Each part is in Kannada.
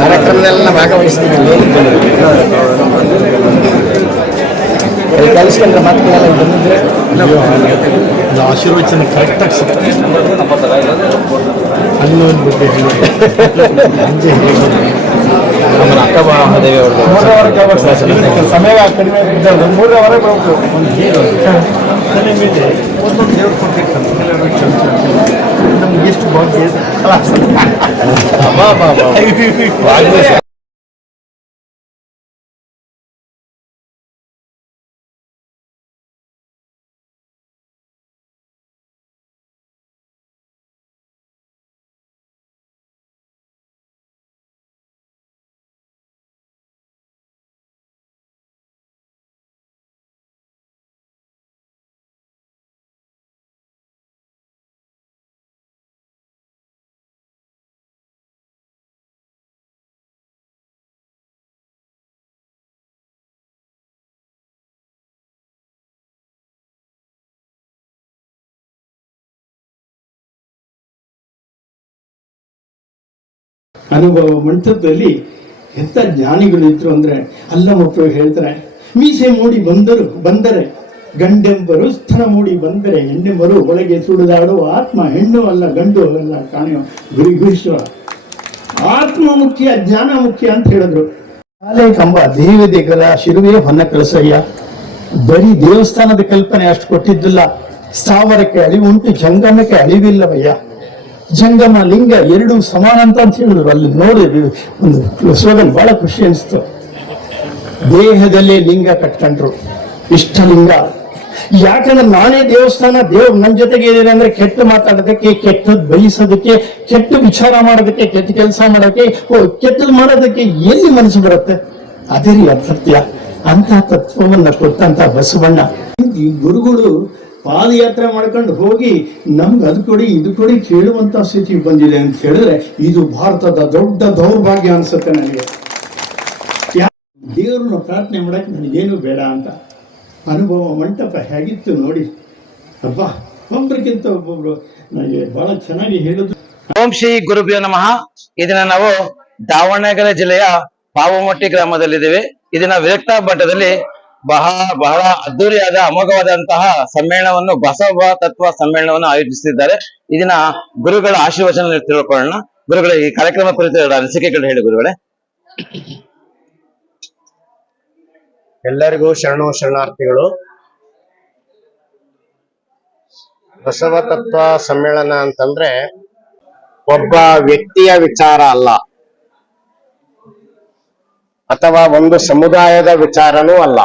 ಕಾರ್ಯಕ್ರಮದೆಲ್ಲ ಭಾಗವಹಿಸ್ತೀವಿ. ಕಲಿಸ್ಕೊಂಡ್ರೆ ಮಾತುಗಳೆಲ್ಲ ಬಂದಿದ್ರೆ ಆಶೀರ್ವಚನ ಕರೆಕ್ಟಾಗಿ ಸಿಗ್ತದೆ. ಅನ್ನೋನ್ ಬಗ್ಗೆ ಆಮೇಲೆ ಅಕ್ಕ ಮಹಾದೇವಿ ಅವ್ರದ್ದು ಸಮಯ ಕಡಿಮೆ ಇದ್ದಾಗ 3 ಬರುತ್ತೆ. ಒಂದು ಹೀರೋ ತಲೆ ಮೇಲೆ ಒಂದೊಂದು ದೇವ್ರು ಕೊಟ್ಟಿರ್ತಾನೆ. ನಮ್ಗೆ ಎಷ್ಟು ಭಾಗ್ಯ ಅನುಭವ ಮಂಟಪದಲ್ಲಿ ಎಂಥ ಜ್ಞಾನಿಗಳಿದ್ರು ಅಂದ್ರೆ ಅಲ್ಲಮಕ್ಕಳು ಹೇಳ್ತಾರೆ, ಮೀಸೆ ಮೂಡಿ ಬಂದರೆ ಗಂಡೆಂಬರು ಸ್ತನ ಮೂಡಿ ಬಂದರೆ ಹೆಣ್ಣೆಂಬರು ಒಳಗೆ ಸುಳಿದಾಡುವ ಆತ್ಮ ಹೆಣ್ಣು ಅಲ್ಲ ಗಂಡು ಅಲ್ಲ ಕಾಣೆಯೋ ಗುರುಗೀಶ್ವರ. ಆತ್ಮ ಮುಖ್ಯ, ಜ್ಞಾನ ಮುಖ್ಯ ಅಂತ ಹೇಳಿದ್ರು. ಶಾಲೆ ಕಂಬ ದೇವತೆಗಳ ಶಿರುವೆ ಹೊನ್ನ ಕಳಸಯ್ಯ. ಬರೀ ದೇವಸ್ಥಾನದ ಕಲ್ಪನೆ ಅಷ್ಟು ಕೊಟ್ಟಿದ್ದಿಲ್ಲ. ಸ್ಥಾವರಕ್ಕೆ ಅಳಿವುಂಟು, ಜಂಗಮಕ್ಕೆ ಅಳಿವಿಲ್ಲವಯ್ಯ. ಜಂಗಮ ಲಿಂಗ ಎರಡು ಸಮಾನ ಅಂತ ಹೇಳಿದ್ರು. ಅಲ್ಲಿ ನೋಡಿ ಒಂದು ಸ್ಲೋಗನ್ ಬಹಳ ಖುಷಿ ಅನಿಸ್ತು. ದೇಹದಲ್ಲೇ ಲಿಂಗ ಕಟ್ಕೊಂಡ್ರು, ಇಷ್ಟಲಿಂಗ. ಯಾಕಂದ್ರೆ ನಾನೇ ದೇವಸ್ಥಾನ, ದೇವ್ರು ನನ್ನ ಜೊತೆಗೆ ಇದ್ದೀನಿ ಅಂದ್ರೆ ಕೆಟ್ಟ ಮಾತಾಡೋದಕ್ಕೆ, ಕೆಟ್ಟದ್ ಬಯಸೋದಕ್ಕೆ, ಕೆಟ್ಟ ವಿಚಾರ ಮಾಡೋದಕ್ಕೆ, ಕೆಟ್ಟ ಕೆಲಸ ಮಾಡೋದಕ್ಕೆ, ಕೆಟ್ಟದ್ ಮಾಡೋದಕ್ಕೆ ಎಲ್ಲಿ ಮನಸ್ಸು ಬರುತ್ತೆ? ಅದೇ ರೀ ಅಸತ್ಯ. ಅಂತ ತತ್ವವನ್ನ ಕೊಟ್ಟಂತ ಬಸವಣ್ಣ ಈ ಗುರುಗಳು ಪಾದಯಾತ್ರೆ ಮಾಡ್ಕೊಂಡು ಹೋಗಿ ನಮ್ಗೆ ಅದು ಕೊಡಿ ಇದು ಕೊಡಿ ಕೇಳುವಂತ ಸ್ಥಿತಿ ಬಂದಿದೆ ಅಂತ ಹೇಳಿದ್ರೆ ಇದು ಭಾರತದ ದೊಡ್ಡ ದೌರ್ಭಾಗ್ಯ ಅನ್ಸುತ್ತೆ ನನಗೆ. ದೇವ್ರನ್ನ ಪ್ರಾರ್ಥನೆ ಮಾಡಕ್ಕೆ ನನಗೇನು ಬೇಡ ಅಂತ. ಅನುಭವ ಮಂಟಪ ಹೇಗಿತ್ತು ನೋಡಿ. ಅಬ್ಬಾ, ಒಬ್ಬರಿಗಿಂತ ಒಬ್ಬೊಬ್ರು ನನಗೆ ಬಹಳ ಚೆನ್ನಾಗಿ ಹೇಳಿದ್ರು. ಓಂ ಶ್ರೀ ಗುರುಭ್ಯೋ ನಮಃ. ಇದನ್ನ ನಾವು ದಾವಣಗೆರೆ ಜಿಲ್ಲೆಯ ಪಾವಮಟ್ಟಿ ಗ್ರಾಮದಲ್ಲಿದ್ದೇವೆ. ಇದನ್ನ ವಿರಕ್ತ ಮಠದಲ್ಲಿ ಬಹಳ ಅದ್ದೂರಿಯಾದ ಅಮೋಘವಾದಂತಹ ಸಮ್ಮೇಳನವನ್ನು, ಬಸವ ತತ್ವ ಸಮ್ಮೇಳನವನ್ನು ಆಯೋಜಿಸಿದ್ದಾರೆ. ಇದನ್ನ ಗುರುಗಳ ಆಶೀರ್ವಚನ ತಿಳ್ಕೊಳ್ಳೋಣ. ಗುರುಗಳ ಈ ಕಾರ್ಯಕ್ರಮ ಕುರಿತು ಅನಿಸಿಕೆಗಳು ಹೇಳಿ ಗುರುಗಳೇ. ಎಲ್ಲರಿಗೂ ಶರಣಾರ್ಥಿಗಳು. ಬಸವ ತತ್ವ ಸಮ್ಮೇಳನ ಅಂತಂದ್ರೆ ಒಬ್ಬ ವ್ಯಕ್ತಿಯ ವಿಚಾರ ಅಲ್ಲ, ಅಥವಾ ಒಂದು ಸಮುದಾಯದ ವಿಚಾರನೂ ಅಲ್ಲ.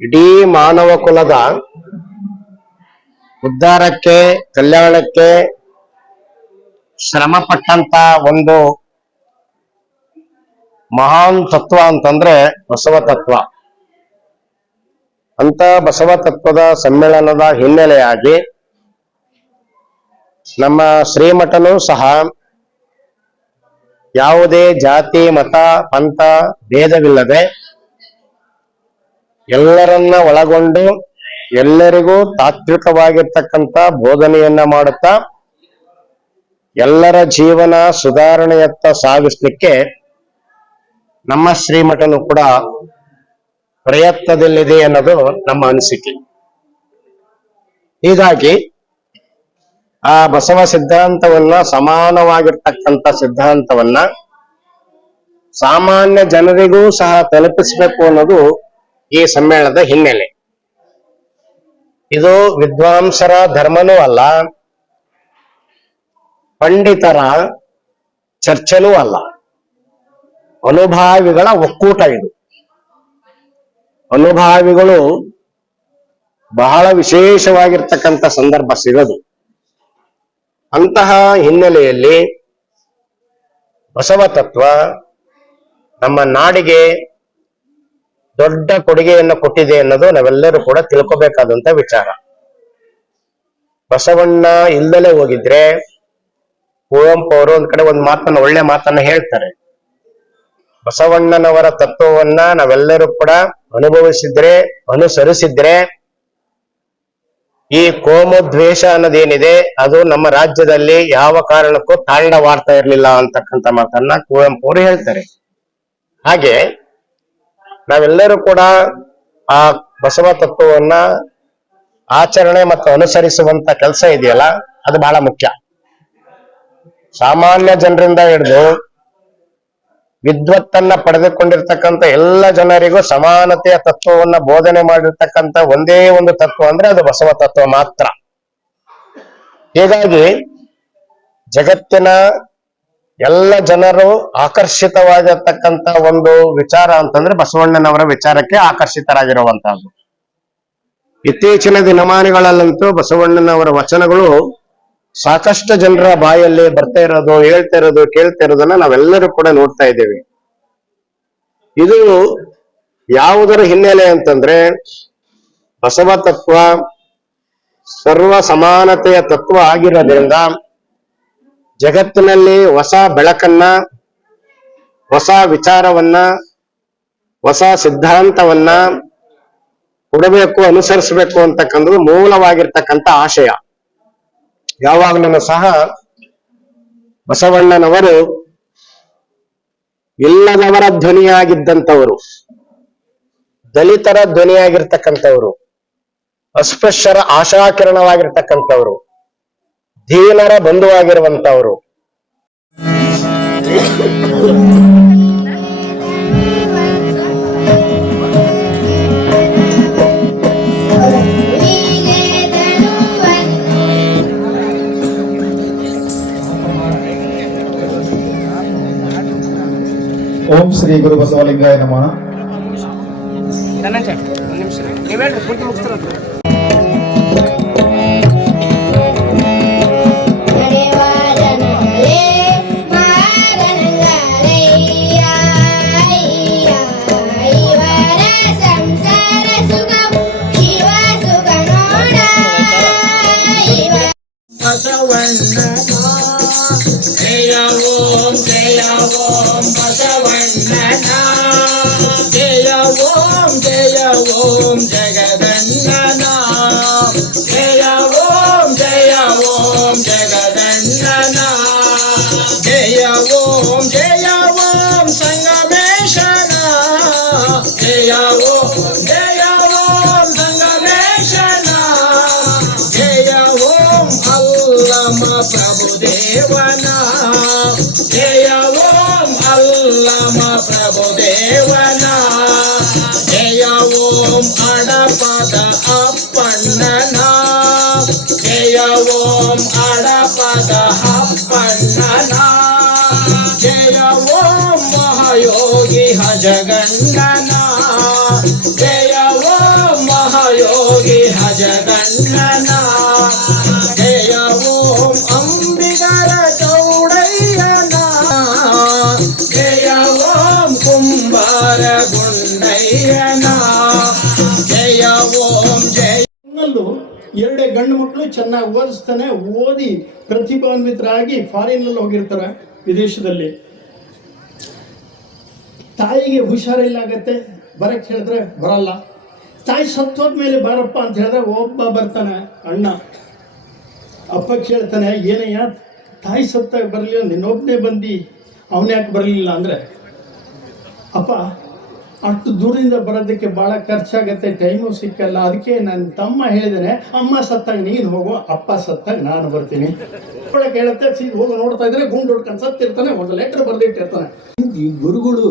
ಇಡೀ ಮಾನವ ಕುಲದ ಉದ್ಧಾರಕ್ಕೆ, ಕಲ್ಯಾಣಕ್ಕೆ ಶ್ರಮ ಪಟ್ಟಂತ ಒಂದು ಮಹಾನ್ ತತ್ವ ಅಂತಂದ್ರೆ ಬಸವ ತತ್ವ. ಅಂತ ಬಸವ ತತ್ವದ ಸಮ್ಮೇಳನದ ಹಿನ್ನೆಲೆಯಾಗಿ ನಮ್ಮ ಶ್ರೀಮಠನೂ ಸಹ ಯಾವುದೇ ಜಾತಿ, ಮತ, ಪಂಥ ಭೇದವಿಲ್ಲದೆ ಎಲ್ಲರನ್ನ ಒಳಗೊಂಡು ಎಲ್ಲರಿಗೂ ತಾತ್ವಿಕವಾಗಿರ್ತಕ್ಕಂಥ ಬೋಧನೆಯನ್ನ ಮಾಡುತ್ತಾ ಎಲ್ಲರ ಜೀವನ ಸುಧಾರಣೆಯತ್ತ ಸಾಗಿಸ್ಲಿಕ್ಕೆ ನಮ್ಮ ಶ್ರೀಮಠನು ಕೂಡ ಪ್ರಯತ್ನದಲ್ಲಿದೆ ಅನ್ನೋದು ನಮ್ಮ ಅನಿಸಿಕೆ. ಹೀಗಾಗಿ ಆ ಬಸವ ಸಿದ್ಧಾಂತವನ್ನ, ಸಮಾನವಾಗಿರ್ತಕ್ಕಂಥ ಸಿದ್ಧಾಂತವನ್ನ ಸಾಮಾನ್ಯ ಜನರಿಗೂ ಸಹ ತಲುಪಿಸಬೇಕು ಅನ್ನೋದು ಈ ಸಮ್ಮೇಳನದ ಹಿನ್ನೆಲೆ. ಇದು ವಿದ್ವಾಂಸರ ಧರ್ಮನೂ ಅಲ್ಲ, ಪಂಡಿತರ ಚರ್ಚೆನೂ ಅಲ್ಲ, ಅನುಭಾವಿಗಳ ಒಕ್ಕೂಟ ಇದು. ಅನುಭಾವಿಗಳು ಬಹಳ ವಿಶೇಷವಾಗಿರ್ತಕ್ಕಂಥ ಸಂದರ್ಭ ಸಿಗೋದು. ಅಂತಹ ಹಿನ್ನೆಲೆಯಲ್ಲಿ ಬಸವ ತತ್ವ ನಮ್ಮ ನಾಡಿಗೆ ದೊಡ್ಡ ಕೊಡುಗೆಯನ್ನು ಕೊಟ್ಟಿದೆ ಅನ್ನೋದು ನಾವೆಲ್ಲರೂ ಕೂಡ ತಿಳ್ಕೊಬೇಕಾದಂತ ವಿಚಾರ. ಬಸವಣ್ಣ ಇಲ್ದಲೇ ಹೋಗಿದ್ರೆ, ಕುವೆಂಪು ಅವರು ಒಂದ್ ಕಡೆ ಒಂದ್ ಮಾತನ್ನ, ಒಳ್ಳೆ ಮಾತನ್ನ ಹೇಳ್ತಾರೆ, ಬಸವಣ್ಣನವರ ತತ್ವವನ್ನ ನಾವೆಲ್ಲರೂ ಕೂಡ ಅನುಭವಿಸಿದ್ರೆ, ಅನುಸರಿಸಿದ್ರೆ ಈ ಕೋಮು ದ್ವೇಷ ಅನ್ನೋದೇನಿದೆ ಅದು ನಮ್ಮ ರಾಜ್ಯದಲ್ಲಿ ಯಾವ ಕಾರಣಕ್ಕೂ ತಾಂಡವಾಡ್ತಾ ಇರ್ಲಿಲ್ಲ ಅಂತಕ್ಕಂಥ ಮಾತನ್ನ ಕುವೆಂಪು ಅವರು ಹೇಳ್ತಾರೆ. ಹಾಗೆ ನಾವೆಲ್ಲರೂ ಕೂಡ ಆ ಬಸವ ತತ್ವವನ್ನ ಆಚರಣೆ ಮತ್ತು ಅನುಸರಿಸುವಂತ ಕೆಲಸ ಇದೆಯಲ್ಲ, ಅದು ಬಹಳ ಮುಖ್ಯ. ಸಾಮಾನ್ಯ ಜನರಿಂದ ಹಿಡಿದು ವಿದ್ವತ್ತನ್ನ ಪಡೆದುಕೊಂಡಿರ್ತಕ್ಕಂಥ ಎಲ್ಲ ಜನರಿಗೂ ಸಮಾನತೆಯ ತತ್ವವನ್ನ ಬೋಧನೆ ಮಾಡಿರ್ತಕ್ಕಂಥ ಒಂದೇ ಒಂದು ತತ್ವ ಅಂದ್ರೆ ಅದು ಬಸವ ತತ್ವ ಮಾತ್ರ. ಹೀಗಾಗಿ ಜಗತ್ತಿನ ಎಲ್ಲ ಜನರು ಆಕರ್ಷಿತವಾಗಿರ್ತಕ್ಕಂಥ ಒಂದು ವಿಚಾರ ಅಂತಂದ್ರೆ ಬಸವಣ್ಣನವರ ವಿಚಾರಕ್ಕೆ ಆಕರ್ಷಿತರಾಗಿರುವಂತಹದ್ದು. ಇತ್ತೀಚಿನ ದಿನಮಾನಗಳಲ್ಲಂತೂ ಬಸವಣ್ಣನವರ ವಚನಗಳು ಸಾಕಷ್ಟು ಜನರ ಬಾಯಲ್ಲಿ ಬರ್ತಾ ಇರೋದು, ಹೇಳ್ತಾ ಇರೋದು, ಕೇಳ್ತಾ ಇರೋದನ್ನ ನಾವೆಲ್ಲರೂ ಕೂಡ ನೋಡ್ತಾ ಇದ್ದೇವೆ. ಇದು ಯಾವುದರ ಹಿನ್ನೆಲೆ ಅಂತಂದ್ರೆ ಬಸವ ತತ್ವ ಸರ್ವ ಸಮಾನತೆಯ ತತ್ವ ಆಗಿರೋದ್ರಿಂದ ಜಗತ್ತಿನಲ್ಲಿ ಹೊಸ ಬೆಳಕನ್ನ, ಹೊಸ ವಿಚಾರವನ್ನ, ಹೊಸ ಸಿದ್ಧಾಂತವನ್ನ ಕೊಡಬೇಕು, ಅನುಸರಿಸಬೇಕು ಅಂತಕ್ಕಂಥದ್ದು ಮೂಲವಾಗಿರ್ತಕ್ಕಂಥ ಆಶಯ. ಯಾವಾಗಲೂ ಸಹ ಬಸವಣ್ಣನವರು ಇಲ್ಲದವರ ಧ್ವನಿಯಾಗಿದ್ದಂಥವರು, ದಲಿತರ ಧ್ವನಿಯಾಗಿರ್ತಕ್ಕಂಥವ್ರು, ಅಸ್ಪೃಶ್ಯರ ಆಶಾಕಿರಣವಾಗಿರ್ತಕ್ಕಂಥವ್ರು, ದೀನರ ಬಂಧುವಾಗಿರುವಂತವ್ರು. ಓಂ ಶ್ರೀ ಗುರು ಬಸವಲಿಂಗಾಯ ನಮಃ. ಓಂ ಜಗದನ್ನನ ಜಯ ಓಂ ಜಗದನ್ನನ ಜಯ ಓಂ ಸಂಗಮೇಶನ ಜಯ ಓಂ ಸಂಗಮೇಶನ ಜಯ ಓಂ ಅಲ್ಲಮ ಪ್ರಭುದೇವನ ಜಯ ಓಂ ಅಲ್ಲಮ ಪ್ರಭುದೇವನ ಜಯ ಓಂ ಅಡಪದ ಅಪ್ಪಣ್ಣನ ಜಯ ಓಂ ಅಡಪದ ಅಪ್ಪಣ್ಣನ ಜಯ ಓಂ ಮಹಾಯೋಗಿ ಹಜಗಣ್ಣನ ಜಯ ಓಂ ಮಹಾಯೋಗಿ ಹಜಗಣ್ಣನ ಜಯ ಓಂ ಅಂಬಿಗರ ಚೌಡಯ್ಯನ ಜಯ ಓಂ ಕುಂಬಾರ ಗುಂಡಯ್ಯನ ಜಯ ಓಂ ಜಯ. ಎರಡೇ ಗಂಡು ಮಕ್ಕಳು ಚೆನ್ನಾಗಿ ಓದಿಸ್ತಾನೆ, ಓದಿ ಪ್ರತಿಭಾನ್ವಿತರಾಗಿ ಫಾರಿನ್ನಲ್ಲಿ ಹೋಗಿರ್ತಾರೆ, ವಿದೇಶದಲ್ಲಿ. ತಾಯಿಗೆ ಹುಷಾರಿಲ್ಲ ಆಗತ್ತೆ, ಬರಕ್ಕೆ ಹೇಳಿದ್ರೆ ಬರಲ್ಲ. ತಾಯಿ ಸತ್ತೋದ್ಮೇಲೆ ಬಾರಪ್ಪ ಅಂತ ಹೇಳಿದ್ರೆ ಒಬ್ಬ ಬರ್ತಾನೆ ಅಣ್ಣ. ಅಪ್ಪ ಕೇಳ್ತಾನೆ, ಏನಯ್ಯ ತಾಯಿ ಸತ್ತಾಗ ಬರಲಿಲ್ಲ, ನಿನ್ನೊಬ್ಬನೇ ಬಂದು ಅವನ್ಯಾಕೆ ಬರಲಿಲ್ಲ ಅಂದರೆ, ಅಪ್ಪ ಅಷ್ಟು ದೂರದಿಂದ ಬರೋದಕ್ಕೆ ಭಾಳ ಖರ್ಚಾಗತ್ತೆ, ಟೈಮು ಸಿಕ್ಕಲ್ಲ, ಅದಕ್ಕೆ ನನ್ನ ತಮ್ಮ ಹೇಳಿದಾನೆ ಅಮ್ಮ ಸತ್ತಾಗ ನೀನು ಹೋಗು, ಅಪ್ಪ ಸತ್ತಾಗ ನಾನು ಬರ್ತೀನಿ. ಒಳಗೆ ಹೇಳುತ್ತೆ, ಹೋಗಿ ನೋಡ್ತಾ ಇದ್ರೆ ಗುಂಡು ಹುಡ್ಕೊಂಡು ಸತ್ತಿರ್ತಾನೆ, ಒಂದು ಲೆಟರ್ ಬರೆದಿಟ್ಟಿರ್ತಾನೆ. ಈ ಗುರುಗಳು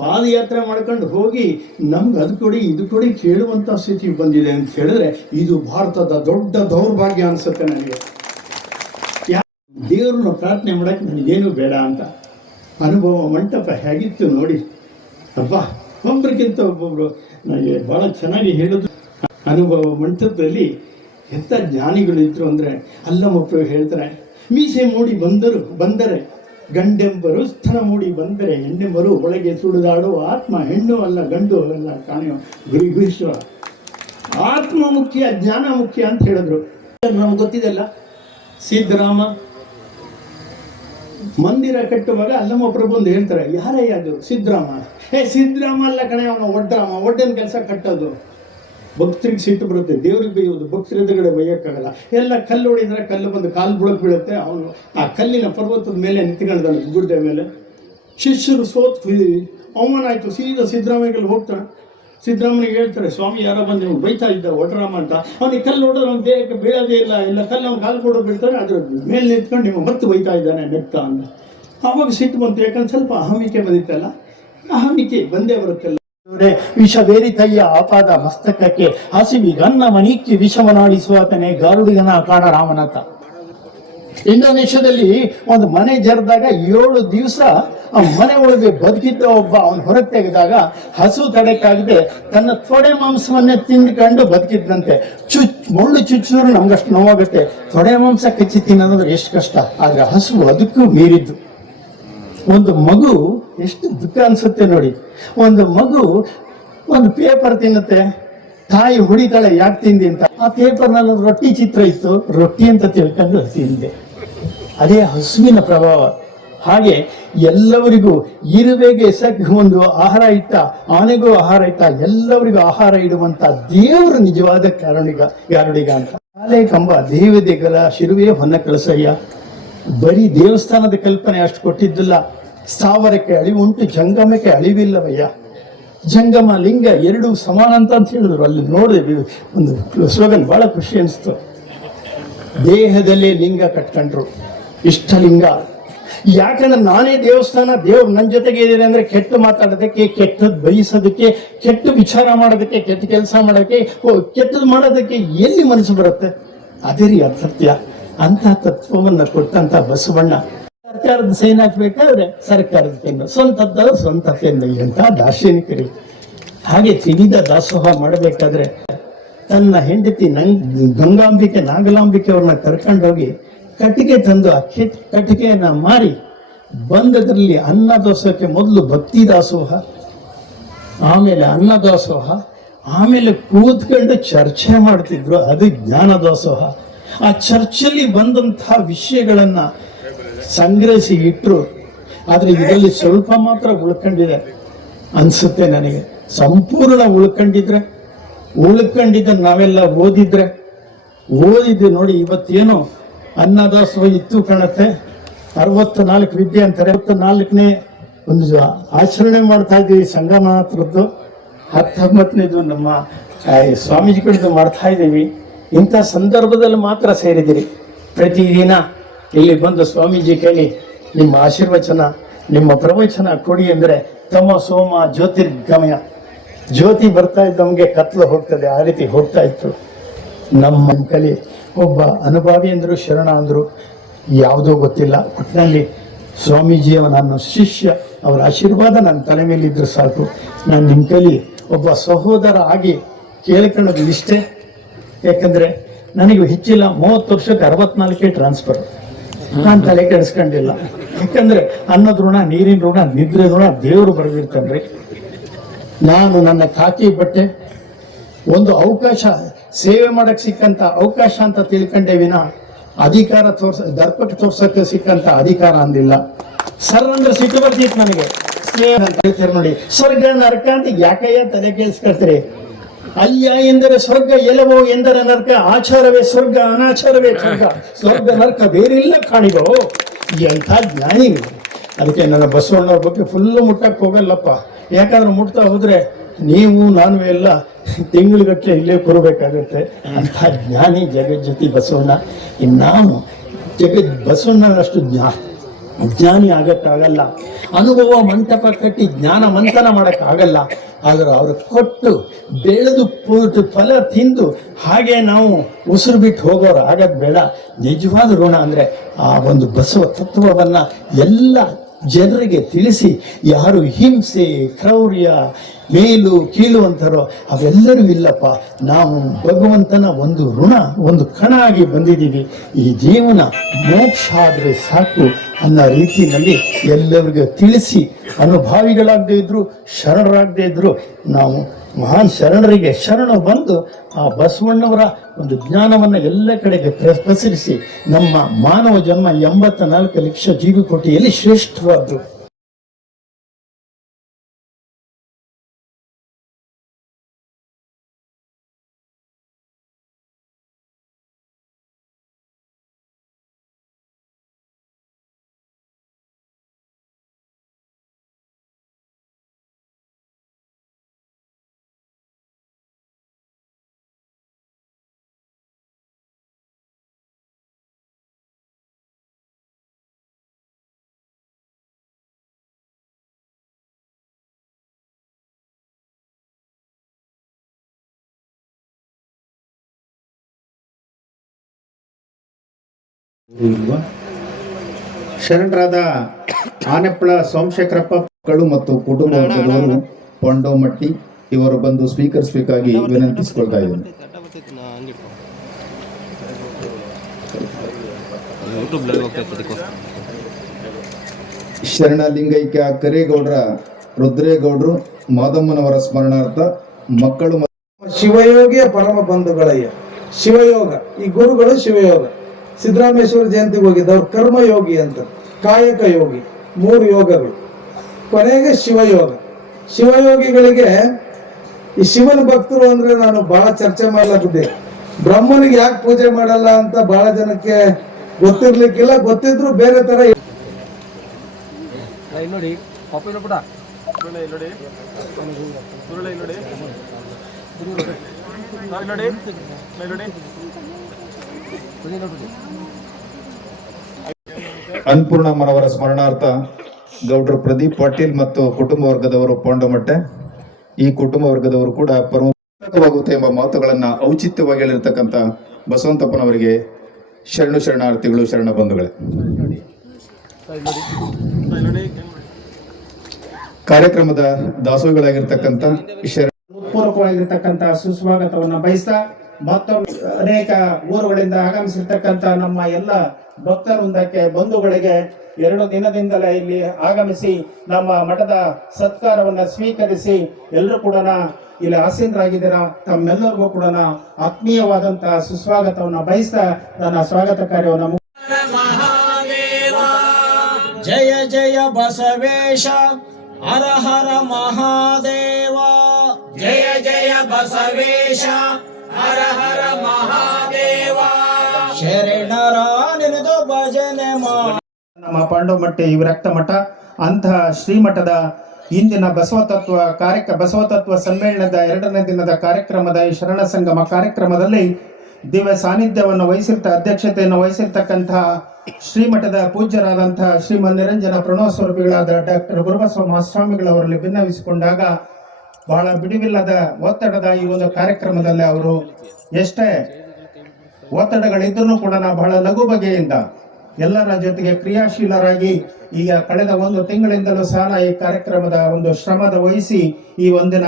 ಪಾದಯಾತ್ರೆ ಮಾಡ್ಕೊಂಡು ಹೋಗಿ ನಮ್ಗೆ ಅದು ಕೊಡಿ ಇದು ಕೊಡಿ ಕೇಳುವಂಥ ಸ್ಥಿತಿ ಬಂದಿದೆ ಅಂತ ಹೇಳಿದ್ರೆ ಇದು ಭಾರತದ ದೊಡ್ಡ ದೌರ್ಭಾಗ್ಯ ಅನಿಸುತ್ತೆ ನನಗೆ. ದೇವ್ರನ್ನ ಪ್ರಾರ್ಥನೆ ಮಾಡೋಕ್ಕೆ ನನಗೇನು ಬೇಡ ಅಂತ. ಅನುಭವ ಮಂಟಪ ಹೇಗಿತ್ತು ನೋಡಿ ಅಪ್ಪ, ಒಬ್ಬರಿಗಿಂತ ಒಬ್ಬೊಬ್ರು ನನಗೆ ಭಾಳ ಚೆನ್ನಾಗಿ ಹೇಳಿದ್ರು. ಅನುಭವ ಮಂಟಪದಲ್ಲಿ ಎಂಥ ಜ್ಞಾನಿಗಳಿದ್ರು ಅಂದರೆ ಅಲ್ಲಮಪ್ಪ ಹೇಳ್ತಾರೆ, ಮೀಸೆ ಮೂಡಿ ಬಂದರೆ ಗಂಡೆಂಬರು ಸ್ತನ ಮೂಡಿ ಬಂದರೆ ಹೆಣ್ಣೆಂಬರು ಒಳಗೆ ಸುಳಿದಾಡುವ ಆತ್ಮ ಹೆಣ್ಣು ಅಲ್ಲ ಗಂಡು ಅಲ್ಲ ಕಾಣೆಯೋ ಗುರುಶ್ವರ. ಆತ್ಮ ಮುಖ್ಯ, ಜ್ಞಾನ ಮುಖ್ಯ ಅಂತ ಹೇಳಿದ್ರು. ನಮ್ಗೆ ಗೊತ್ತಿದೆಲ್ಲ, ಸಿದ್ದರಾಮ ಮಂದಿರ ಕಟ್ಟುವಾಗ ಅಲ್ಲಮ್ಮ ಪ್ರಭು ಅಂತ ಹೇಳ್ತಾರೆ, ಯಾರೇ ಅದು ಸಿದ್ದರಾಮ? ಸಿದ್ದರಾಮ ಅಲ್ಲ ಕಣೆ, ಅವನ ಒಡ್ಡರಾಮ, ಒಡ್ಡನ ಕೆಲಸ ಕಟ್ಟೋದು. ಭಕ್ತರಿಗೆ ಸಿಟ್ಟು ಬರುತ್ತೆ, ದೇವ್ರಿಗೆ ಬೈಯೋದು, ಭಕ್ತರ ಎದುರುಗಡೆ ಬೈಯೋಕ್ಕಾಗಲ್ಲ. ಎಲ್ಲ ಕಲ್ಲು ಹೊಡಿದ್ರೆ ಕಲ್ಲು ಬಂದು ಕಾಲು ಬುಡಕ್ ಬೀಳುತ್ತೆ. ಅವನು ಆ ಕಲ್ಲಿನ ಪರ್ವತದ ಮೇಲೆ ನಿಂತ್ಕೊಂಡಿದ್ದಾನೆ ಗುಡ್ಡೆ ಮೇಲೆ. ಶಿಷ್ಯರು ಸೋತು ಅವಮಾನ ಆಯಿತು. ಸೀದಾ ಸಿದ್ದರಾಮಯ್ಯಗೆ ಹೋಗ್ತಾನೆ. ಸಿದ್ದರಾಮಯ್ಯಗೆ ಹೇಳ್ತಾರೆ, ಸ್ವಾಮಿ ಯಾರೋ ಬಂದು ನೀವು ಬೈತಾ ಇದ್ದ ಒಟರಾಮ ಅಂತ. ಅವನಿಗೆ ಕಲ್ಲು ಹೊಡೆದ್ರೆ ಅವ್ನ ದೇಹಕ್ಕೆ ಬೀಳೋದೇ ಇಲ್ಲ ಕಲ್ಲು ಅವ್ನು ಕಾಲು ಕೊಡೋ ಬೀಳ್ತಾನೆ. ಅದ್ರ ಮೇಲೆ ನಿಂತ್ಕೊಂಡು ನೀವು ಮತ್ತೆ ಬೈತಾ ಇದ್ದಾನೆ ನೆಕ್ತ ಅಂತ. ಆವಾಗ ಸಿಟ್ಟು ಬಂತು, ಯಾಕಂದ್ರೆ ಸ್ವಲ್ಪ ಅಹಮಿಕೆ ಬಂದಿತ್ತಲ್ಲ, ಅಹಮಿಕೆ ಬಂದೇ ಬರುತ್ತಲ್ಲ. ವಿಷವೇರಿತಯ್ಯ ಆಪಾದ ಮಸ್ತಕಕ್ಕೆ ಹಸಿವಿಗನ್ನ ಮನಿಕ್ಕಿ ವಿಷವನಾಡಿಸುವಾತನೇ ಗಾರುಡಿಗನ ಕಾಣ ರಾಮನಾಥ. ಇಂಡೋನೇಷ್ಯಾದಲ್ಲಿ ಒಂದು ಮನೆ ಜರಿದಾಗ 7 ದಿವಸ ಆ ಮನೆ ಒಳಗೆ ಬದುಕಿದ್ದ ಒಬ್ಬ ಅವನು ಹೊರಗೆ ತೆಗೆದಾಗ ಹಸು ತಡೆಕಾಗದೆ ತನ್ನ ತೊಡೆ ಮಾಂಸವನ್ನೇ ತಿಂದ್ಕೊಂಡು ಬದುಕಿದ್ದಂತೆ. ಮುಳ್ಳು ಚುಚ್ಚಿದ್ರು ನಮ್ಗಷ್ಟು ನೋವಾಗುತ್ತೆ. ತೊಡೆ ಮಾಂಸ ಕಚ್ಚಿ ತಿನ್ನೋದ್ರೆ ಎಷ್ಟು ಕಷ್ಟ, ಆದ್ರೆ ಹಸು ಅದಕ್ಕೂ ಮೀರಿದ್ದು. ಒಂದು ಮಗು ಎಷ್ಟು ದುಃಖ ಅನ್ಸುತ್ತೆ ನೋಡಿ. ಒಂದು ಮಗು ಒಂದು ಪೇಪರ್ ತಿನ್ನುತ್ತೆ, ತಾಯಿ ಹೊಡಿತಾಳೆ ಯಾಕೆ ತಿಂದಿ ಅಂತ. ಆ ಪೇಪರ್ನಲ್ಲಿ ಒಂದು ರೊಟ್ಟಿ ಚಿತ್ರ ಇತ್ತು, ರೊಟ್ಟಿ ಅಂತ ತಿಳ್ಕೊಂಡು ತಿಂದೆ. ಅದೇ ಹಸುವಿನ ಪ್ರಭಾವ. ಹಾಗೆ ಎಲ್ಲವರಿಗೂ ಇರುವೆಗೆ ಒಂದು ಆಹಾರ ಇಟ್ಟ, ಆನೆಗೂ ಆಹಾರ ಇಟ್ಟ, ಎಲ್ಲವರಿಗೂ ಆಹಾರ ಇಡುವಂತ ದೇವರು ನಿಜವಾದ ಗಾರುಡಿಗ ಅಂತ. ಕಾಲೇ ಕಂಬ ದೇವತೆಗಳ ಶಿರುವೆ ಹೊನ್ನ ಕಳಸಯ್ಯ. ಬರೀ ದೇವಸ್ಥಾನದ ಕಲ್ಪನೆ ಅಷ್ಟು ಕೊಟ್ಟಿದ್ದಿಲ್ಲ. ಸ್ಥಾವರಕ್ಕೆ ಅಳಿವುಂಟು, ಜಂಗಮಕ್ಕೆ ಅಳಿವಿಲ್ಲವಯ್ಯ. ಜಂಗಮ ಲಿಂಗ ಎರಡು ಸಮಾನ ಅಂತ ಹೇಳಿದ್ರು. ಅಲ್ಲಿ ನೋಡಿದ್ವಿ ಒಂದು ಸ್ಲೋಗನ್, ಬಹಳ ಖುಷಿ ಅನಿಸ್ತು. ದೇಹದಲ್ಲೇ ಲಿಂಗ ಕಟ್ಕೊಂಡ್ರು, ಇಷ್ಟಲಿಂಗ. ಯಾಕಂದ್ರೆ ನಾನೇ ದೇವಸ್ಥಾನ, ದೇವ್ರು ನನ್ನ ಜೊತೆಗೆ ಇದ್ದೀರಿ ಅಂದ್ರೆ ಕೆಟ್ಟು ಮಾತಾಡೋದಕ್ಕೆ, ಕೆಟ್ಟದ್ದು ಬಯಸೋದಕ್ಕೆ, ಕೆಟ್ಟ ವಿಚಾರ ಮಾಡೋದಕ್ಕೆ, ಕೆಟ್ಟ ಕೆಲಸ ಮಾಡೋದಕ್ಕೆ, ಕೆಟ್ಟದ್ದು ಮಾಡೋದಕ್ಕೆ ಎಲ್ಲಿ ಮನಸ್ಸು ಬರುತ್ತೆ? ಅದೇ ರೀ ಅಸತ್ಯ. ಅಂತ ತತ್ವವನ್ನ ಕೊಟ್ಟಂತ ಬಸವಣ್ಣ ಸರ್ಕಾರದ ಸೈನ್ ಹಾಕ್ಬೇಕಾದ್ರೆ ಸರ್ಕಾರದ ಪೆನ್ನು, ಸ್ವಂತದ್ದಾದ್ರೆ ಸ್ವಂತ ಪೆನ್ನು ಅಂತ ದಾರ್ಶನಿಕರು. ಹಾಗೆ ತಿಳಿದ ದಾಸೋಹ ಮಾಡಬೇಕಾದ್ರೆ ತನ್ನ ಹೆಂಡತಿ ಗಂಗಾಂಬಿಕೆ ನಾಗಲಾಂಬಿಕೆ ಅವ್ರನ್ನ ಕರ್ಕೊಂಡೋಗಿ ಕಟ್ಟಿಗೆ ತಂದು ಆ ಕಟ್ಟಿಗೆಯನ್ನ ಮಾರಿ ಬಂದದ್ರಲ್ಲಿ ಅನ್ನ ದಾಸೋಹಕ್ಕೆ ಮೊದಲು ಭಕ್ತಿ ದಾಸೋಹ, ಆಮೇಲೆ ಅನ್ನ ದಾಸೋಹ, ಆಮೇಲೆ ಕೂತ್ಕೊಂಡು ಚರ್ಚೆ ಮಾಡ್ತಿದ್ರು, ಅದು ಜ್ಞಾನ ದಾಸೋಹ. ಆ ಚರ್ಚಲ್ಲಿ ಬಂದಂತಹ ವಿಷಯಗಳನ್ನ ಸಂಗ್ರಹಿಸಿ ಇಟ್ರು. ಆದ್ರೆ ಇದರಲ್ಲಿ ಸ್ವಲ್ಪ ಮಾತ್ರ ಉಳ್ಕೊಂಡಿದೆ ಅನ್ಸುತ್ತೆ ನನಗೆ. ಸಂಪೂರ್ಣ ಉಳ್ಕೊಂಡಿದ್ದ ನಾವೆಲ್ಲ ಓದಿದ್ದೆ ನೋಡಿ. ಇವತ್ತೇನು ಅನ್ನದಾಸೋಹ ಇತ್ತು ಕಾಣುತ್ತೆ. 64 ವಿದ್ಯೆ ಅಂತಾರೆ. 64ನೇ ಒಂದು ಆಚರಣೆ ಮಾಡ್ತಾ ಇದ್ದೀವಿ ಸಂಗಮನಾಥರದ್ದು. 19ನೇದು ನಮ್ಮ ಸ್ವಾಮೀಜಿಗಳದ್ದು ಮಾಡ್ತಾ ಇದ್ದೀವಿ. ಇಂಥ ಸಂದರ್ಭದಲ್ಲಿ ಮಾತ್ರ ಸೇರಿದಿರಿ. ಪ್ರತಿದಿನ ಇಲ್ಲಿ ಬಂದು ಸ್ವಾಮೀಜಿ ಕೇಳಿ ನಿಮ್ಮ ಆಶೀರ್ವಚನ, ನಿಮ್ಮ ಪ್ರವಚನ ಕೊಡಿ ಅಂದರೆ ತಮ ಸೋಮ ಜ್ಯೋತಿರ್ಗಮಯ, ಜ್ಯೋತಿ ಬರ್ತಾ ಇದ್ದವನಿಗೆ ಕತ್ಲು ಹೋಗ್ತದೆ, ಆ ರೀತಿ ಹೋಗ್ತಾ ಇತ್ತು. ನಮ್ಮ ಕಲಿ ಒಬ್ಬ ಅನುಭವಿ ಅಂದರು, ಶರಣ ಅಂದರು, ಯಾವುದೋ ಗೊತ್ತಿಲ್ಲ. ಒಟ್ಟಿನಲ್ಲಿ ಸ್ವಾಮೀಜಿಯವ ನನ್ನ ಶಿಷ್ಯ, ಅವರ ಆಶೀರ್ವಾದ ನನ್ನ ತಲೆ ಮೇಲಿದ್ರು ಸಾಕು. ನಾನು ನಿಮ್ಮ ಕಲಿ ಒಬ್ಬ ಸಹೋದರ ಆಗಿ ಕೇಳ್ಕೊಳ್ಳೋದು ಇಷ್ಟೇ. ಯಾಕಂದ್ರೆ ನನಗೆ ಹೆಚ್ಚಿಲ್ಲ, 30 ವರ್ಷಕ್ಕೆ 64 ಟ್ರಾನ್ಸ್ಫರ್. ನಾನು ತಲೆ ಕೆಡಿಸ್ಕೊಂಡಿಲ್ಲ. ಯಾಕಂದ್ರೆ ಅನ್ನದ ಋಣ, ನೀರಿನ ಋಣ, ನಿದ್ರೆ ಋಣ ದೇವರು ಬರೆದಿರ್ತಾನ್ರಿ. ನಾನು ನನ್ನ ಖಾಕಿ ಬಟ್ಟೆ ಒಂದು ಅವಕಾಶ, ಸೇವೆ ಮಾಡಕ್ ಸಿಕ್ಕಂತ ಅವಕಾಶ ಅಂತ ತಿಳ್ಕೊಂಡೆ ವಿನ ಅಧಿಕಾರ ದರ್ಪಕ್ಕೆ ತೋರ್ಸಕ್ಕೆ ಸಿಕ್ಕಂತ ಅಧಿಕಾರ ಅಂದಿಲ್ಲ. ಸರ್ ಅಂದ್ರೆ ಸಿಟ್ಟು ಬರ್ತಿತ್ತು ನನಗೆ. ಹೇಳ್ತಾರೆ ನೋಡಿ, ಸ್ವರ್ಗ ನರಕ ಅಂತ ಯಾಕಯ್ಯ ತಲೆ ಕೇಳಿಸ್ಕೊಳ್ತೀರಿ? ಅಯ್ಯ ಎಂದರೆ ಸ್ವರ್ಗ, ಎಲವೋ ಎಂದರೆ ನರಕ, ಆಚಾರವೇ ಸ್ವರ್ಗ, ಅನಾಚಾರವೇ ಸ್ವರ್ಗ, ಸ್ವರ್ಗ ನರಕ ಬೇರಿಲ್ಲ ಕಾಣಿಗೋ. ಎಂಥ ಜ್ಞಾನಿ. ಅದಕ್ಕೆ ನನ್ನ ಬಸವಣ್ಣವ್ರ ಬಗ್ಗೆ ಫುಲ್ಲು ಮುಟ್ಟಕ್ಕೆ ಹೋಗಲ್ಲಪ್ಪ. ಯಾಕಂದ್ರೆ ಮುಟ್ತಾ ಹೋದ್ರೆ ನೀವು ನಾನು ಎಲ್ಲ ತಿಂಗಳುಗಟ್ಟಲೆ ಇಲ್ಲೇ ಕೂರಬೇಕಾಗುತ್ತೆ. ಅಂಥ ಜ್ಞಾನಿ ಜಗಜ್ಯೋತಿ ಬಸವಣ್ಣ. ನಾವು ಬಸವಣ್ಣನಷ್ಟು ಜ್ಞಾನಿ ಆಗಕ್ಕಾಗಲ್ಲ. ಅನುಭವ ಮಂಟಪ ಕಟ್ಟಿ ಜ್ಞಾನ ಮಂಥನ ಮಾಡಕ್ಕಾಗಲ್ಲ. ಆದ್ರೆ ಅವರು ಕೊಟ್ಟು ಬೆಳೆದು ಫಲ ತಿಂದು ಹಾಗೆ ನಾವು ಉಸಿರು ಬಿಟ್ಟು ಹೋಗೋರು ಆಗೋದು ಬೇಡ. ನಿಜವಾದ ಋಣ ಅಂದ್ರೆ ಆ ಒಂದು ಬಸವ ತತ್ವವನ್ನ ಎಲ್ಲ ಜನರಿಗೆ ತಿಳಿಸಿ, ಯಾರು ಹಿಂಸೆ, ಕ್ರೌರ್ಯ, ಮೇಲು ಕೀಳು ಅಂತಾರೋ ಅವೆಲ್ಲರೂ ಇಲ್ಲಪ್ಪ. ನಾವು ಭಗವಂತನ ಒಂದು ಋಣ, ಒಂದು ಕಣ ಆಗಿ ಬಂದಿದ್ದೀವಿ. ಈ ಜೀವನ ಮೋಕ್ಷ ಆದರೆ ಸಾಕು ಅನ್ನೋ ರೀತಿಯಲ್ಲಿ ಎಲ್ಲರಿಗೂ ತಿಳಿಸಿ, ಅನುಭಾವಿಗಳಾಗದೇ ಇದ್ರು, ಶರಣರಾಗದೇ ಇದ್ರು, ನಾವು ಮಹಾನ್ ಶರಣರಿಗೆ ಶರಣ ಬಂದು ಆ ಬಸವಣ್ಣವರ ಒಂದು ಜ್ಞಾನವನ್ನು ಎಲ್ಲ ಕಡೆಗೆ ಪ್ರಸರಿಸಿ ನಮ್ಮ ಮಾನವ ಜನ್ಮ 84 ಲಕ್ಷ ಜೀವಿಕೋಟಿಯಲ್ಲಿ ಶ್ರೇಷ್ಠವಾದ್ರು. ಇಲ್ವಾ? ಶರಣರಾದ ಆನೆಪ್ಪಳ ಸೋಮಶೇಖರಪ್ಪ ಮಕ್ಕಳು ಮತ್ತು ಕುಟುಂಬ ವರ್ಗದವರು ಪೊಂಡೋಮಟ್ಟಿ ಇವರು ಬಂದು ಸ್ವೀಕರಿಸಬೇಕಾಗಿ ವಿನಂತಿಸಿಕೊಳ್ತಾ ಇದ್ದೀನಿ. ಶರಣಲಿಂಗೈಕ್ಯ ಕರೇಗೌಡರ ರುದ್ರೇಗೌಡರು ಮಾದಮ್ಮನವರ ಸ್ಮರಣಾರ್ಥ ಮಕ್ಕಳು ಶಿವಯೋಗಿಯ ಪರಮ ಬಂಧುಗಳಯ್ಯ. ಶಿವಯೋಗ, ಈ ಗುರುಗಳು ಶಿವಯೋಗ. ಸಿದ್ದರಾಮೇಶ್ವರ ಜಯಂತಿಗೆ ಹೋಗಿದ್ದವ್ರು ಕರ್ಮಯೋಗಿ ಅಂತ, ಕಾಯಕ ಯೋಗಿ, 3 ಯೋಗಗಳು. ಕೊನೆಗೆ ಶಿವಯೋಗ. ಶಿವಯೋಗಿಗಳಿಗೆ ಈ ಶಿವನ ಭಕ್ತರು ಅಂದ್ರೆ ನಾನು ಬಹಳ ಚರ್ಚೆ ಮಾಡ್ಲಾಕಿದ್ದೆ. ಬ್ರಹ್ಮನಿಗೆ ಯಾಕೆ ಪೂಜೆ ಮಾಡಲ್ಲ ಅಂತ ಬಹಳ ಜನಕ್ಕೆ ಗೊತ್ತಿರ್ಲಿಕ್ಕಿಲ್ಲ. ಗೊತ್ತಿದ್ರು ಬೇರೆ ತರ. ಅನ್ನಪೂರ್ಣಮ್ಮನವರ ಸ್ಮರಣಾರ್ಥ ಗೌಡ್ರು ಪ್ರದೀಪ್ ಪಾಟೀಲ್ ಮತ್ತು ಕುಟುಂಬ ವರ್ಗದವರು ಪೊಂಡಮಟ್ಟೆ. ಈ ಕುಟುಂಬ ವರ್ಗದವರು ಕೂಡ ಪರಮವಾಗುತ್ತೆ ಎಂಬ ಮಾತುಗಳನ್ನ ಔಚಿತ್ಯವಾಗಿ ಹೇಳಿರ್ತಕ್ಕಂಥ ಬಸವಂತಪ್ಪನವರಿಗೆ ಶರಣಾರ್ಥಿಗಳು, ಶರಣ ಬಂಧುಗಳೇ. ಕಾರ್ಯಕ್ರಮದ ದಾಸೋಹಿಗಳಾಗಿರ್ತಕ್ಕಂಥ ಪೂರ್ವಕವಾಗಿರ್ತಕ್ಕಂಥ ಸುಸ್ವಾಗತವನ್ನ ಬಯಸ್ತಾ ಮತ್ತೊಮ್ಮೆ ಅನೇಕ ಊರುಗಳಿಂದ ಆಗಮಿಸಿರ್ತಕ್ಕಂಥ ನಮ್ಮ ಎಲ್ಲ ಭಕ್ತವೃಂದಕ್ಕೆ, ಬಂಧುಗಳಿಗೆ 2 ದಿನದಿಂದಲೇ ಇಲ್ಲಿ ಆಗಮಿಸಿ ನಮ್ಮ ಮಠದ ಸತ್ಕಾರವನ್ನ ಸ್ವೀಕರಿಸಿ ಎಲ್ಲರೂ ಕೂಡ ಇಲ್ಲಿ ಆಸೀನರಾಗಿದ್ದೀರಾ. ತಮ್ಮೆಲ್ಲರಿಗೂ ಕೂಡ ಆತ್ಮೀಯವಾದಂತಹ ಸುಸ್ವಾಗತವನ್ನ ಬಯಸ್ತಾ ನನ್ನ ಸ್ವಾಗತ ಕಾರ್ಯವನ್ನು ಜಯ ಜಯ ಬಸವೇಶ, ಹರ ಹರ ಮಹಾದೇವ. ಜಯ ಜಯ ಬಸವೇಶ, ಹರ ಹರ ಮಹಾದೇವ. ಶರಣರ ನೆನೆದು ಭಜನೆ ಮಾಡ. ನಮ್ಮ ಪಾಂಡವಮಟ್ಟಿ ವಿರಕ್ತ ಮಠ ಅಂತಹ ಶ್ರೀಮಠದ ಇಂದಿನ ಬಸವತತ್ವ ಸಮ್ಮೇಳನದ 2ನೇ ದಿನದ ಕಾರ್ಯಕ್ರಮದ ಈ ಶರಣ ಸಂಗಮ ಕಾರ್ಯಕ್ರಮದಲ್ಲಿ ದಿವ್ಯ ಸಾನ್ನಿಧ್ಯವನ್ನು ಅಧ್ಯಕ್ಷತೆಯನ್ನು ವಹಿಸಿರ್ತಕ್ಕಂತಹ ಶ್ರೀಮಠದ ಪೂಜ್ಯರಾದಂತಹ ಶ್ರೀಮನ್ ನಿರಂಜನ ಪ್ರಣವ ಸ್ವರೂಪಿಗಳಾದ ಡಾಕ್ಟರ್ ಗುರುಬಸವ ಮಹಾಸ್ವಾಮಿಗಳವರಲ್ಲಿ ಭಿನ್ನವಿಸಿಕೊಂಡಾಗ ಬಹಳ ಬಿಡುವಿಲ್ಲದ ಒತ್ತಡದ ಈ ಒಂದು ಕಾರ್ಯಕ್ರಮದಲ್ಲಿ ಅವರು ಎಷ್ಟೇ ಒತ್ತಡಗಳಿದ್ರೂ ಕೂಡ ಬಹಳ ಲಘು ಬಗೆಯಿಂದ ಎಲ್ಲರ ಜೊತೆಗೆ ಕ್ರಿಯಾಶೀಲರಾಗಿ ಈಗ ಕಳೆದ 1 ತಿಂಗಳಿಂದಲೂ ಸಹ ಈ ಕಾರ್ಯಕ್ರಮದ ಒಂದು ಶ್ರಮದ ವಹಿಸಿ ಈ ಒಂದಿನ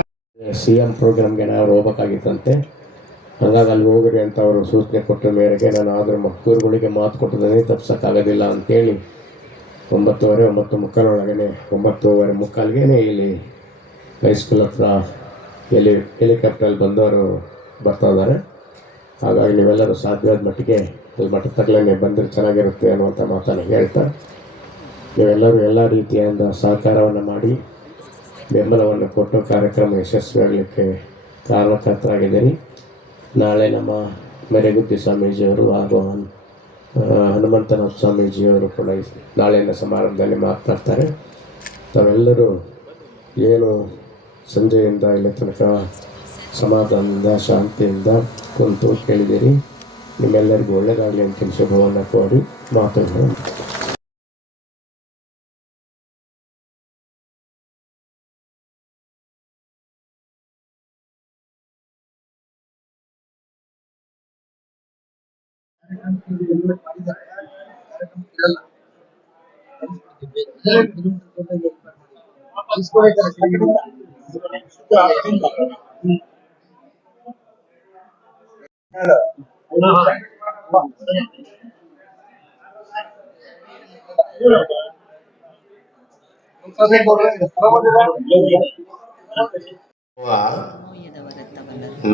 CM ಪ್ರೋಗ್ರಾಮ್ಗೆ ನಾವು ಹೋಗ್ಬೇಕಾಗಿತ್ತಂತೆ. ಹಾಗಾಗಿ ಅಲ್ಲಿ ಹೋಗ್ರಿ ಅಂತ ಅವರು ಸೂಚನೆ ಕೊಟ್ಟ ಮೇರೆಗೆ ನಾನು ಆದರೂ ಮಕ್ಕಳುಗಳಿಗೆ ಮಾತು ಕೊಟ್ಟದೇ ತಪ್ಪಿಸೋಕ್ಕಾಗೋದಿಲ್ಲ ಅಂತೇಳಿ 9:30 9:45 9:45 ಇಲ್ಲಿ ಹೈಸ್ಕೂಲ್ ಹತ್ರ ಹೆಲಿಕಾಪ್ಟ್ರಲ್ಲಿ ಬಂದವರು ಬರ್ತಾ ಇದ್ದಾರೆ. ಹಾಗಾಗಿ ನೀವೆಲ್ಲರೂ ಸಾಧ್ಯವಾದ ಮಟ್ಟಿಗೆ ಅಲ್ಲಿ ಮಠದ ತಗಲೇ ಬಂದರೆ ಚೆನ್ನಾಗಿರುತ್ತೆ ಅನ್ನುವಂಥ ಮಾತನ್ನು ಹೇಳ್ತಾ, ನೀವೆಲ್ಲರೂ ಎಲ್ಲ ರೀತಿಯಾದ ಸಹಕಾರವನ್ನು ಮಾಡಿ ಬೆಂಬಲವನ್ನು ಕೊಟ್ಟು ಕಾರ್ಯಕ್ರಮ ಯಶಸ್ವಿಯಾಗಲಿಕ್ಕೆ ಕಾರಣಕರ್ತರಾಗಿದ್ದೀರಿ. ನಾಳೆ ನಮ್ಮ ಮೆರೆಗುತ್ತಿ ಸ್ವಾಮೀಜಿಯವರು ಹಾಗೂ ಹನುಮಂತನಾಥ ಸ್ವಾಮೀಜಿಯವರು ಕೂಡ ನಾಳೆಯ ಸಮಾರಂಭದಲ್ಲಿ ಮಾತನಾಡ್ತಾರೆ. ತಾವೆಲ್ಲರೂ ಏನು ಸಂಜೆಯಿಂದ ಇಲ್ಲಿ ತನಕ ಸಮಾಧಾನದಿಂದ ಶಾಂತಿಯಿಂದ ಕುಂತು ಕೇಳಿದ್ದೀರಿ. ನಿಮ್ಮೆಲ್ಲರಿಗೂ ಒಳ್ಳೆಯದಾಗಲಿ ಅಂತ ಶುಭವನ್ನು ಕೋರಿ ಮಾತುಗಳು.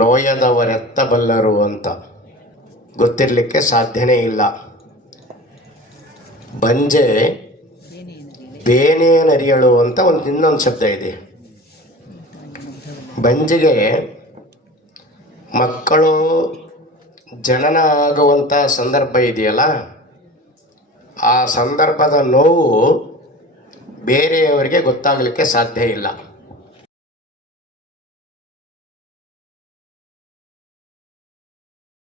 ನೋಯದವರೆತ್ತಬಲ್ಲರು ಅಂತ ಗೊತ್ತಿರಲಿಕ್ಕೆ ಸಾಧ್ಯನೇ ಇಲ್ಲ. ಬಂಜೆ ಬೇನೆಯನರಿಯಳು ಅಂತ ಇನ್ನೊಂದು ಶಬ್ದ ಇದೆ. ಬಂಜೆಗೆ ಮಕ್ಕಳು ಜನನ ಆಗುವಂಥ ಸಂದರ್ಭ ಇದೆಯಲ್ಲ, ಆ ಸಂದರ್ಭದ ನೋವು ಬೇರೆಯವರಿಗೆ ಗೊತ್ತಾಗಲಿಕ್ಕೆ ಸಾಧ್ಯ ಇಲ್ಲ.